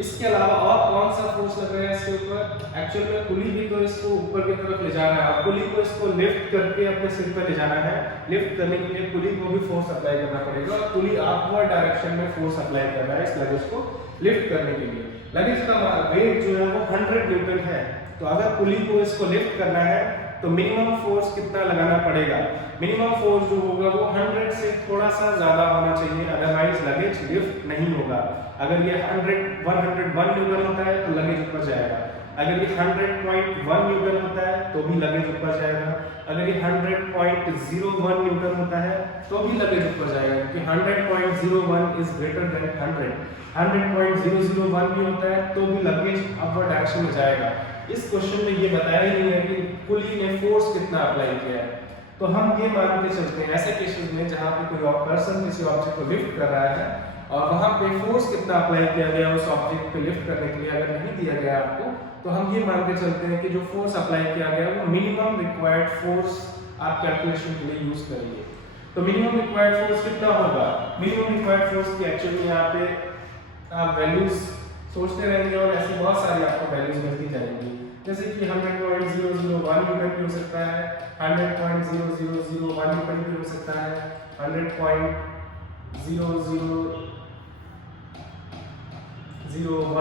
इसके अलावा और कौन सा फोर्स लग रहा है इसके ऊपर। एक्चुअल में पुली भी तो इसको ऊपर की तरफ ले जा रहा है और पुली को इसको लिफ्ट करके अपने सिर पर ले जाना है। लिफ्ट करने के लिए पुली को भी फोर्स अप्लाई करना पड़ेगा और पुली अपवर्ड डायरेक्शन में फोर्स अप्लाई कर रहा है इस लगेज को लिफ्ट करने के लिए। लगेज का वेट जो है वो 100 न्यूटन है। तो अगर पुली को इसको लिफ्ट करना है तो मिनिमम फोर्स कितना लगाना पड़ेगा, मिनिमम फोर्स जो होगा वो 100 से थोड़ा सा ज्यादा होना चाहिए, अदरवाइज लगेज लिफ्ट नहीं होगा। अगर ये 101 न्यूटन होता है तो लगेज ऊपर जाएगा, अगर ये 100.1 न्यूटन होता है तो भी लगेज ऊपर जाएगा, अगर ये 100.01 न्यूटन होता है तो भी लगेज ऊपर जाएगा, क्योंकि 100.01 इज ग्रेटर देन 100। 100.001 भी होता है तो भी लगेज अपवर्ड डायरेक्शन में जाएगा। इस क्वेश्चन में ये बताया ही नहीं है कि पुली ने फोर्स कितना अप्लाई किया है। तो हम ये मान के चलते हैं ऐसे केसेस में जहां पे कोई पर्सन किसी ऑब्जेक्ट को लिफ्ट कर रहा है और वहां पे फोर्स कितना अप्लाई किया गया उस ऑब्जेक्ट को लिफ्ट करने के लिए अगर नहीं दिया गया आपको, तो हम ये मान के चलते हैं कि जो फोर्स अप्लाई किया गया वो मिनिमम रिक्वायर्ड फोर्स आप कैलकुलेशन के लिए यूज करेंगे। तो मिनिमम रिक्वायर्ड फोर्स कितना होगा, मिनिमम रिक्वायर्ड फोर्स की एक्चुअली यहाँ पे आप वैल्यूज सोचते रहेंगे और ऐसी बहुत सारी आपको वैल्यूज मिलती जाएंगी, जैसे कि 100.001 न्यूटन भी हो सकता है, 100.0001 न्यूटन भी हो सकता है, 100.0001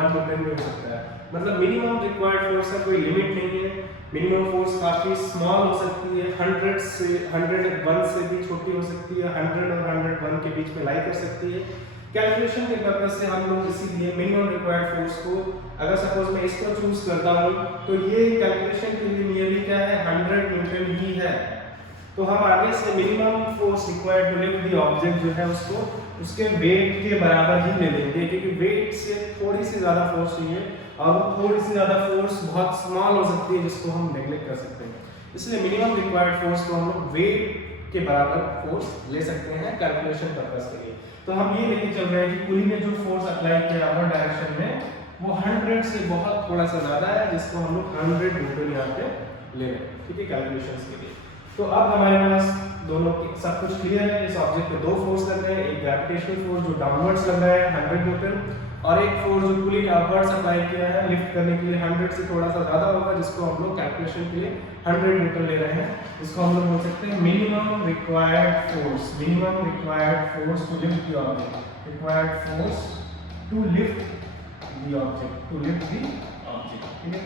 न्यूटन भी हो सकता है। मतलब मिनिमम रिक्वायर्ड फोर्स का कोई लिमिट नहीं है। मिनिमम फोर्स काफी स्मॉल हो सकती है, 100 से 101 से भी छोटी हो सकती है, 100 और 101 के बीच में लाई कर सकती है। कैलकुलेशन के पर्पज से हम लोग इसीलिए मिनिमम रिक्वायर्ड फोर्स को, अगर सपोज मैं इसको चूज करता हूँ तो ये कैलकुलेशन के लिए नियरली क्या है 100 न्यूटन ही है। तो हम आगे से minimum force required to lift the object जो है उसको उसके वेट के बराबर ही ले लेंगे, क्योंकि वेट से थोड़ी सी ज्यादा फोर्स चाहिए और वो थोड़ी सी ज्यादा फोर्स बहुत स्मॉल हो सकती है जिसको हम नेग्लेक्ट कर सकते हैं। इसलिए मिनिमम रिक्वायर्ड फोर्स को हम लोग वेट के बराबर फोर्स ले सकते हैं कैलकुलेशन पर्पस के लिए। तो हम ये लेके चल रहे हैं कि पुली ने जो फोर्स अप्लाई किया अपवर्ड डायरेक्शन में वो 100 से बहुत थोड़ा सा ज्यादा है, जिसको हम लोग 100 न्यूटन यहाँ पे ले रहे हैं, ठीक है, कैलकुलेशंस के लिए। तो अब हमारे पास दोनों सब कुछ क्लियर है। इस ऑब्जेक्ट पे दो फोर्स लग रहे हैं, एक ग्रेविटेशनल फोर्स जो डाउनवर्ड्स लग रहा है 100 न्यूटन और एक फोर्स जो पुली ने अपवर्ड्स अप्लाई किया है लिफ्ट करने के लिए 100 से थोड़ा सा ज्यादा होगा, जिसको हम लोग कैलकुलेशन के लिए 100 न्यूटन ले रहे हैं। इसको हम लोग बोल सकते हैं minimum required force, minimum required force to lift the object, required force to lift the object, to lift the object, ठीक है।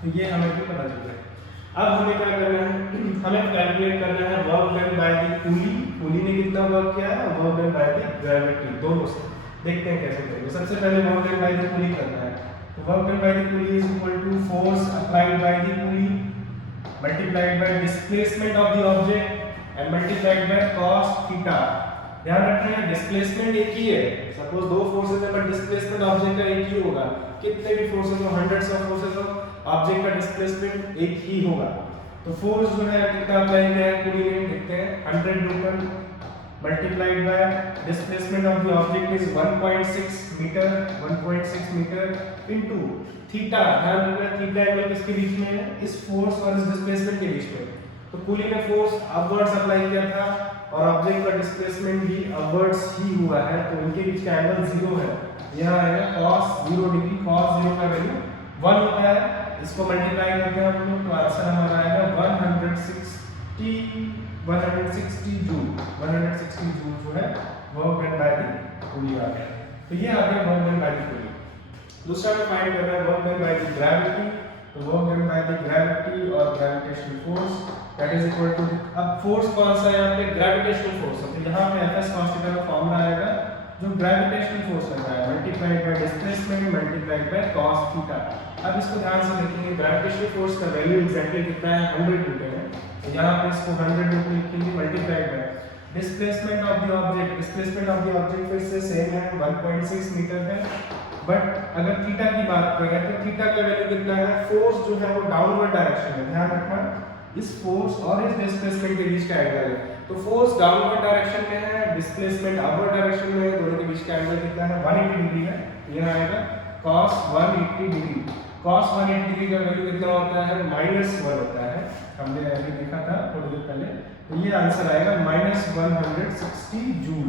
तो ये हमें भी पता चल रहा है। अब हमें क्या करना है, हमें कैलकुलेट करना है work done by the pulley, pulley ने कितना वर्क किया है, work done by the gravity, दोनों से देखते हैं कैसे करेंगे। सबसे पहले work done by the pulley करना है। तो work done by the pulley is equal to force applied by the pulley multiplied by displacement of the object and multiplied by cos theta. ध्यान रखना है डिस्प्लेसमेंट एक ही है, सपोज दो forces है बट डिस्प्लेसमेंट ऑब्जेक्ट का एक ही होगा। कितने भी फोर्सेस हो, हंड्रेड्स ऑफ फोर्सेस हो, ऑब्जेक्ट का डिस्प्लेसमेंट एक ही होगा। तो फोर्स जो है कितना अप्लाई किया है पुली ने, देखते हैं 100 newton multiplied by displacement of the object is 1.6 metre, 1.6 metre into theta. ध्यान रखना थीटा एंगल किसके बीच में है, इस फोर्स और इस डिस्प्लेसमेंट के बीच में। तो पुली ने फोर्स अपवर्ड्स अप्लाई किया था और ऑब्जेक्ट का डिस्प्लेसमेंट भी अपवर्ड्स ही हुआ है, तो इनके बीच का एंगल 0 है। यहां आएगा cos 0 डिग्री, cos 0 का वैल्यू 1 होता है। इसको मल्टीप्लाई करते हैं हम लोग तो आंसर हमारा आएगा 160 जूल, 160 जूल जो है work done by the pulley आ गया। तो ये आ गया work done by the pulley. दूसरा में फाइंड करना है work done by the gravity. तो work done by the gravity और gravitational force that is equal to, अब फोर्स कौन सा है यहाँ पे, ग्रेविटेशनल फोर्स। तो यहाँ पे Fs cos थीटा का फॉर्मूला आएगा जो ग्रेविटेशनल फोर्स लग रहा है multiplied by displacement multiplied by cos theta. अब इसको ध्यान से देखेंगे, ग्रेविटेशनल फोर्स का वैल्यू एग्जैक्टली कितना है, 100 न्यूटन है। तो यहाँ पे इसको 100 न्यूटन लिखेंगे multiplied by displacement of the object. Displacement of the object फिर से सेम है, 1.6 मीटर है। बट अगर थीटा की बात करें तो थीटा का वैल्यू कितना है, फोर्स जो है वो डाउनवर्ड डायरेक्शन में, ध्यान रखना इस फोर्स और इस डिस्प्लेसमेंट के बीच का एंगल है। तो फोर्स डाउनवर्ड डायरेक्शन में है, डिस्प्लेसमेंट अपवर्ड डायरेक्शन में है, दोनों के बीच का एंगल कितना है, 180 डिग्री है। यह आएगा cos 180 डिग्री। cos 180 डिग्री का वैल्यू कितना होता है, -1 होता है, हमने अभी देखा था थोड़ी देर पहले। तो ये आंसर आएगा -160 जूल।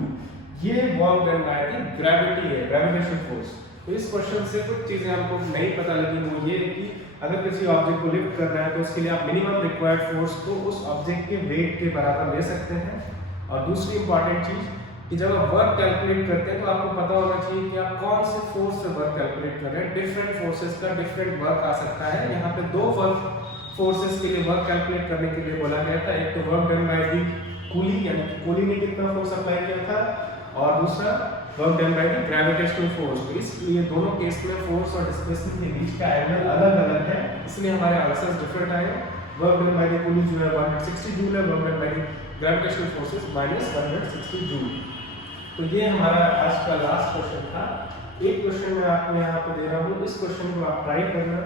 ये work done by the gravity है, ग्रेविटेशनल फोर्स। तो इस क्वेश्चन से कुछ चीजें हमको नहीं पता लगी, वो ये कि अगर किसी ऑब्जेक्ट को लिफ्ट कर रहा है तो उसके लिए आप मिनिमम रिक्वायर्ड फोर्स को उस ऑब्जेक्ट के वेट के बराबर ले सकते हैं। और दूसरी इंपॉर्टेंट चीज कि जब आप वर्क कैलकुलेट करते हैं तो आपको पता होना चाहिए कि आप कौन से फोर्स से वर्क कैलकुलेट कर रहे हैं। डिफरेंट फोर्सेस का डिफरेंट वर्क आ सकता है। यहाँ पे दो वर्क फोर्सेस के लिए वर्क कैलकुलेट करने के लिए बोला गया था, एक तो work done by the coolie, यानी कूली ने कितना फोर्स अप्लाई किया था, और दूसरा work done by the gravitational force. तो इसलिए दोनों केस में फोर्स और डिस्प्लेसमेंट के बीच का एंगल अलग अलग है, इसलिए हमारे आंसर्स डिफरेंट आए। Work done by the coolie जो है 160 जूल है, work done by the gravitational forces -160 joule. तो ये हमारा आज का लास्ट क्वेश्चन था। एक क्वेश्चन मैं आपको यहाँ पे दे रहा हूँ, इस क्वेश्चन को आप ट्राई करना।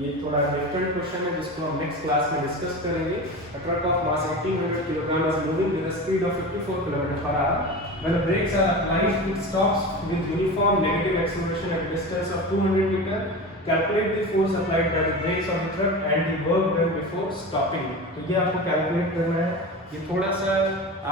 ये थोड़ा डिफरेंट क्वेश्चन है जिसको हम नेक्स्ट क्लास में डिस्कस करेंगे। A truck of mass 1800 kg is moving with a speed of 54 km/h. When the brakes are applied, it stops with uniform negative acceleration at a distance of 200 meter. Calculate the force applied by the brakes of the truck and the work done before stopping. तो ये आपको calculate करना है। ये थोड़ा सा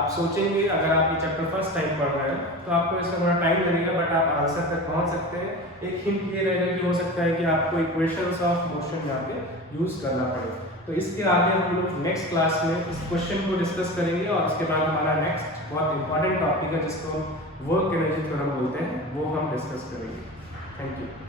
आप सोचेंगे, अगर आप ये चैप्टर फर्स्ट टाइम पढ़ रहे हैं तो आपको इसका थोड़ा टाइम लगेगा, बट आप आंसर तक पहुंच सकते हैं। एक हिंट ये रहेगा कि हो सकता है कि आपको इक्वेशंस ऑफ मोशन यहाँ पे यूज करना पड़े। तो इसके आगे हम लोग नेक्स्ट क्लास में इस क्वेश्चन को डिस्कस करेंगे, और उसके बाद हमारा नेक्स्ट बहुत इंपॉर्टेंट टॉपिक है जिसको वर्क एनर्जी थ्योरम बोलते हैं, वो हम डिस्कस करेंगे। Thank you.